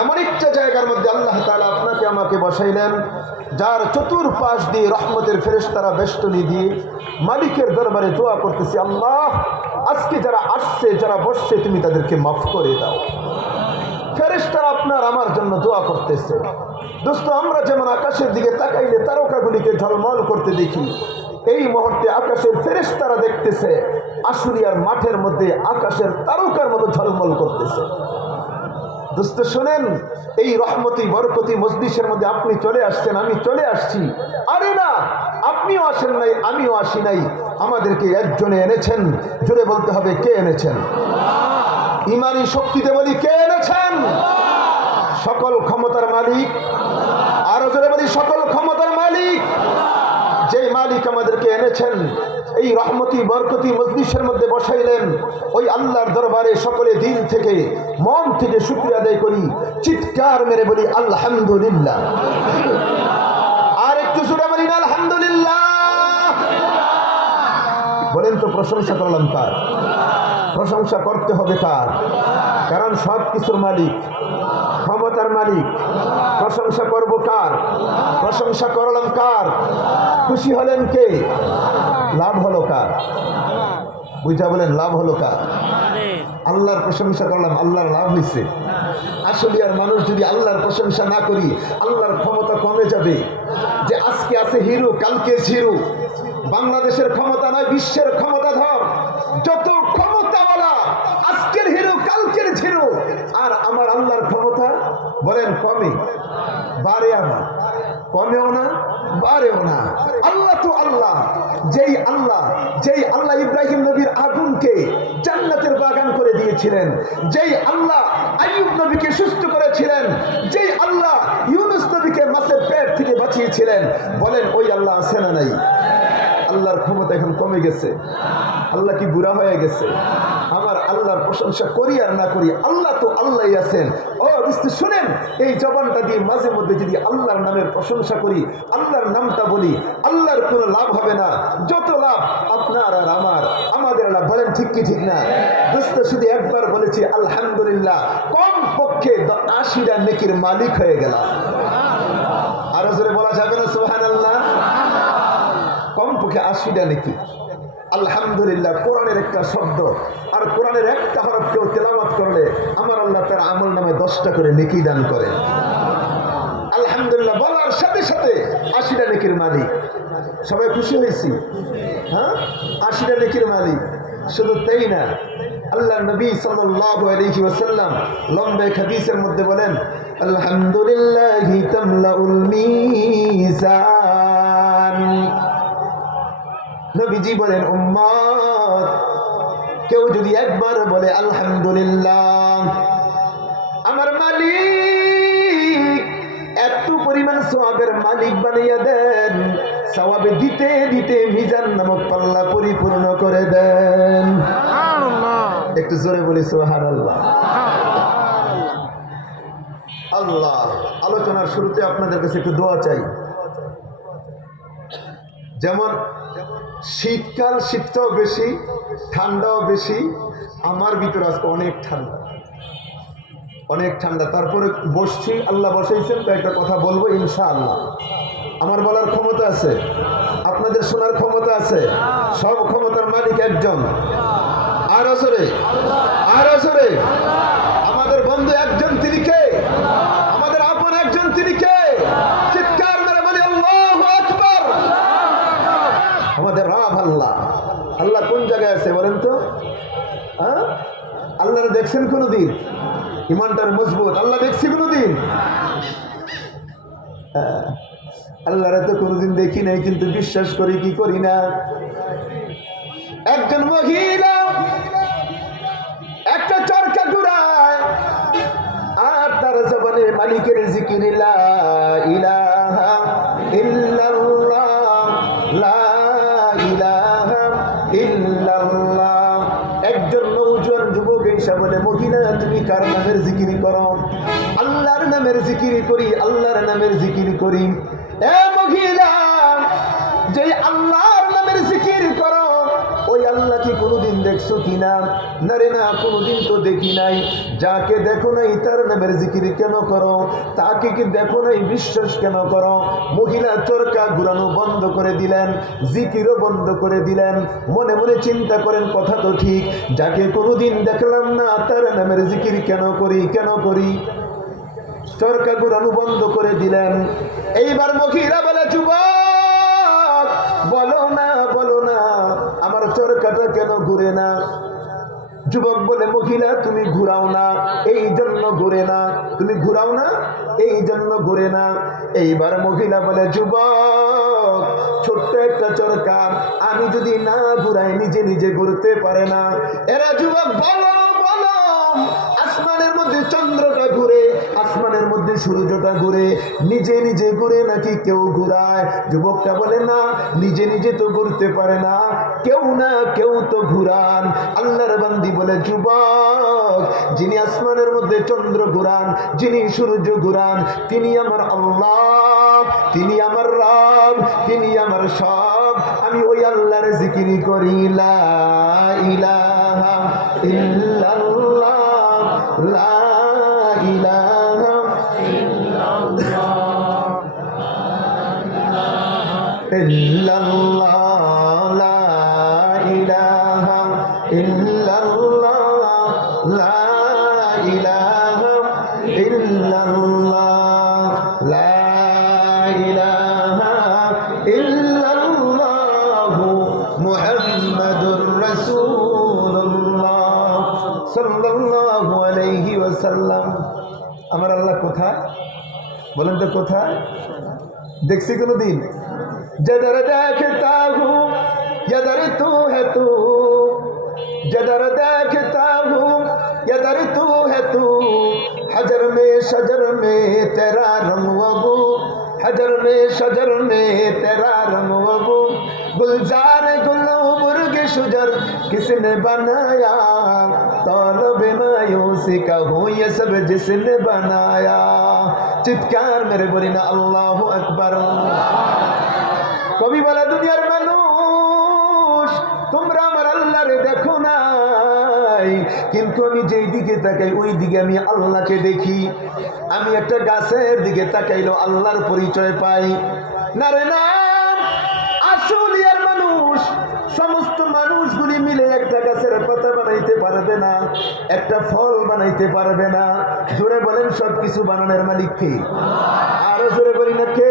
এমন একটা জায়গার মধ্যে আল্লাহ তাআলা আপনাকে আমাকে বসাইলেন, যার চতুর্পাশ দিয়ে রহমতের ফেরেশতারা বেষ্টনী দিয়ে মালিকের দরবারে দোয়া করতেছে, আল্লাহ আজকে যারা আসছে যারা বসছে তুমি তাদেরকে মাফ করে দাও। ফেরেশতারা আপনার আমার জন্য দোয়া করতেছে। দোস্ত, আমরা যেমন আকাশের দিকে তাকাইলে তারকাগুলিকে ঝলমল করতে দেখি, এই মুহূর্তে আকাশের ফেরেশতারা দেখতেছে আশুলিয়ার মাঠের মধ্যে আকাশের তারকার মতো ঝলমল করতেছে। দোস্ত শোনেন, এই রহমতি বরকতি মজলিসের মধ্যে আপনি চলে আসছেন, আমি চলে আসছি। আরে না, আপনিও আসেন নাই, আমিও আসি নাই, আমাদেরকে একজনে এনেছেন। জোরে বলতে হবে, কে এনেছেন? ইমানি শক্তিতে বলি, কে এনেছেন? সকল ক্ষমতার মালিক। আরো জোরে বলি, সকল ক্ষমতার মালিক। যে মালিক আমাদেরকে এনেছেন, এই রহমতি বরকতি মজলিসের মধ্যে বসাইলেন, ওই আল্লাহর দরবারে সকলে দিল থেকে মন থেকে শুকরিয়া আদায় করি, চিৎকার মেরে বলি আলহামদুলিল্লাহ। আর একটু জোরে বলি না আলহামদুলিল্লাহ। বলেন তো, প্রশংসা করলাম কার? প্রশংসা করতে হবে কার? কারণ সব কিছুর মালিক, ক্ষমতার মালিক। প্রশংসা করব কার? প্রশংসা করলাম কার? খুশি হলেন কে? লাভ হলো কার? বুঝা বলেন, লাভ হলো কার? আল্লাহর প্রশংসা করলাম, আল্লাহর লাভ হয়েছে। আসলে আর মানুষ যদি আল্লাহর প্রশংসা না করি, আল্লাহর ক্ষমতা কমে যাবে। যে আজকে আছে হিরো, কালকে জিরো। বাংলাদেশের ক্ষমতা নয়, বিশ্বের ক্ষমতা ধর। যত ক্ষমতাওয়ালা আজকের হিরো কালকের জিরো। আর আমার আল্লাহর ক্ষমতা বলেন কমে, বাড়ে? আমার কমেও না, বাড়েও না। আল্লাহ তো আল্লাহ। যেই আল্লাহ ইব্রাহিম নবীর আগুনকে জান্নাতের বাগান করে দিয়েছিলেন, যেই আল্লাহ আইয়ুব নবীকে সুস্থ করেছিলেন, যেই আল্লাহ ইউনুস নবীকে মাছের পেট থেকে বাঁচিয়েছিলেন, বলেন ওই আল্লাহ আছে না নাই? আল্লাহর ক্ষমতা এখন কমে গেছে? আল্লাহ কি বুড়া হয়ে গেছে? আমার আল্লাহর প্রশংসা করি আর না করি, আল্লাহ তো আল্লাহই আছেন। ও বুঝতে শুনেন, এই জবানটা দিয়ে মাঝে মধ্যে যদি আল্লাহর নামের প্রশংসা করি, আল্লাহর নামটা বলি, আল্লাহর কোনো লাভ হবে না। যত লাভ আপনার আর আমাদের লাভ। বলেন ঠিক কি ঠিক না? দোস্ত, শুধু একবার বলেছি আলহামদুলিল্লাহ, কম পক্ষে 80টা নেকির মালিক হয়ে গেলাম। আরো জোরে বলা যাবে না সুবহানাল্লাহ? কম পক্ষে 80টা নেকি। আলহামদুলিল্লাহ কোরআনের একটা শব্দ আর কোরআনের একটা হরফ কেউ তেলাওয়াত করলে আমার আল্লাহ তার আমল নামে 10টা করে নেকি দান করে। আলহামদুলিল্লাহ বলার সাথে সাথে 80টা নেকির মালিক। সবাই খুশি হয়েছি? হ্যাঁ, 80টা নেকির মালিক। শুধু তাই না, আল্লাহ নবী সাল্লাল্লাহু আলাইহি ওয়াসাল্লাম লম্বা হাদিসের মধ্যে বলেন, আলহামদুলিল্লাহি তামলাউল মিজান। নবীজি বলেন, উম্মত কেউ যদি একবার বলে আলহামদুলিল্লাহ, আমার মালিক এত পরিমাণ সওয়াবের মালিক বানিয়ে দেন, সওয়াবে দিতে দিতে মিজান নামক পাল্লা পরিপূর্ণ করে দেন। একটু জোরে বলি সুবহানাল্লাহ। আল্লাহ, আলোচনার শুরুতে আপনাদের কাছে একটু দোয়া চাই। যেমন শীতকাল, শীতটাও বেশি, ঠান্ডাও বেশি। আমার ভিতরে আজকে অনেক ঠান্ডা, অনেক ঠান্ডা। তারপরে বসছি, আল্লাহ বসাইছেন, কয়েকটা কথা বলবো ইনশাআল্লাহ। আমার বলার ক্ষমতা আছে, আপনাদের শোনার ক্ষমতা আছে। সব ক্ষমতার মালিক একজন। আর আসরে, আর আসরে আমাদের বন্ধু একজন, তিনি কে? আমাদের আপন একজন, তিনি কে? চিৎকার মেরে বলি আল্লাহু আকবার। আমাদের রব আল্লাহ। আল্লাহ কোন জায়গায় আছে বলেন তো? হ্যাঁ, আল্লাহরে দেখছেন কোনদিন? ইমানটার মজবুত। আল্লাহ দেখছি কোনদিন? আল্লাহরে তো কোনদিন দেখি নাই, কিন্তু বিশ্বাস করি কি করি না। একজন মহিলা একটা চরকা ঘুরায় আর তার জবানে মালিকের জিকির লা ইলাহা ইল্লাল্লাহ, লা ইলাহা ইল্লাল্লাহ। একজন নওজোয়ান যুবক এসে বলে, মহিলা তুমি কার নামের জিকির করো? আল্লাহর নামের জিকির করি, আল্লাহর নামের জিকির করি। এ মহিলা, যে আল্লাহর নামের জিকির করো, ওই আল্লাহ কি কোনদিন দেখছো কিনা? না রে না, কোনোদিন তো দেখি নাই। যাকে দেখো নাই তার নামের জিকির কেন করো? তাকে কি দেখো নাই বিশ্বাস কেন করো? মহিলা চরকা ঘুরানো বন্ধ করে দিলেন, জিকিরও বন্ধ করে দিলেন। মনে মনে চিন্তা করেন, কথা তো ঠিক, যাকে কোনোদিন দেখলাম না তার নামের জিকির কেন করি, কেন করি? চরকা ঘুরানো বন্ধ করে দিলেন। এইবার মহিলা বলে, যুবক বলো না, বলো না, আমার চরকাটা কেন ঘুরে না? যুবক বলে, মহিলা তুমি ঘুরাও না এই জন্য ঘুরে না, তুমি ঘুরাও না এই জন্য ঘুরে না। এইবার মহিলা বলে, যুবক ছোট্ট একটা চরকা, আমি যদি না ঘুরাই নিজে নিজে ঘুরতে পারে না। এরা যুবক বলো বলো, আসমানের মধ্যে চন্দ্রটা ঘুরে, আসমানের মধ্যে সূর্যটা ঘুরে, নিজে নিজে ঘুরে নাকি কেউ ঘুরায়? যুবকটা বলে, না, নিজে নিজে তো ঘুরতে পারে না, কেউ না কেউ তো ঘুরান। আল্লাহর বান্দি বলে, যুবক যিনি আসমানের মধ্যে চন্দ্র ঘুরান, যিনি সূর্য ঘুরান, তিনি আমার আল্লাহ, তিনি আমার রব, তিনি আমার সব। আমি ওই আল্লাহর জিকির করি, লা ইলাহা ইল্লাল্লাহ, লা ইলাহা ইল্লাল্লাহ, লা ইলাহা ইল্লাল্লাহ, লা ইলাহা ইল্লাল্লাহ, লা ইলাহা ইল্লাল্লাহ, মুহাম্মাদুর রাসূলুল্লাহ সাল্লাল্লাহু আলাইহি ওয়াসাল্লাম। আমার আল্লাহ কোথায় বলেন তো, কোথায়? দেখছি কোনোদিন? जदर देखता हूँ यदर तू है तू, जदर देखता हूँ यदर तू है तू, हजर में शजर में तेरा रंग वबू, हजर में शजर में तेरा रंग वबू, गुलजार गुलो बुर्ग शुजर किसने बनाया, तौलबे मायूसी का हूँ ये सब जिसने बनाया। चित्कार मेरे बोली ना अल्लाह अकबर। কবি বলে, দুনিয়ার মানুষ তোমরা আমার আল্লাহরে দেখো নাই, কিন্তু আমি যেই দিকে তাকাই ওই দিকে আমি আল্লাহকে দেখি। আমি একটা গাছের দিকে তাকাইলো আল্লাহর পরিচয় পাই। না রে না, আসলিয়ার মানুষ সমস্ত মানুষগুলি মিলে একটা গাছের পাতা বানাইতে পারবে না, একটা ফল বানাইতে পারবে না। জোরে বলেন, সবকিছু বানানোর মালিক কে? আরো জোরে বলি না, কে?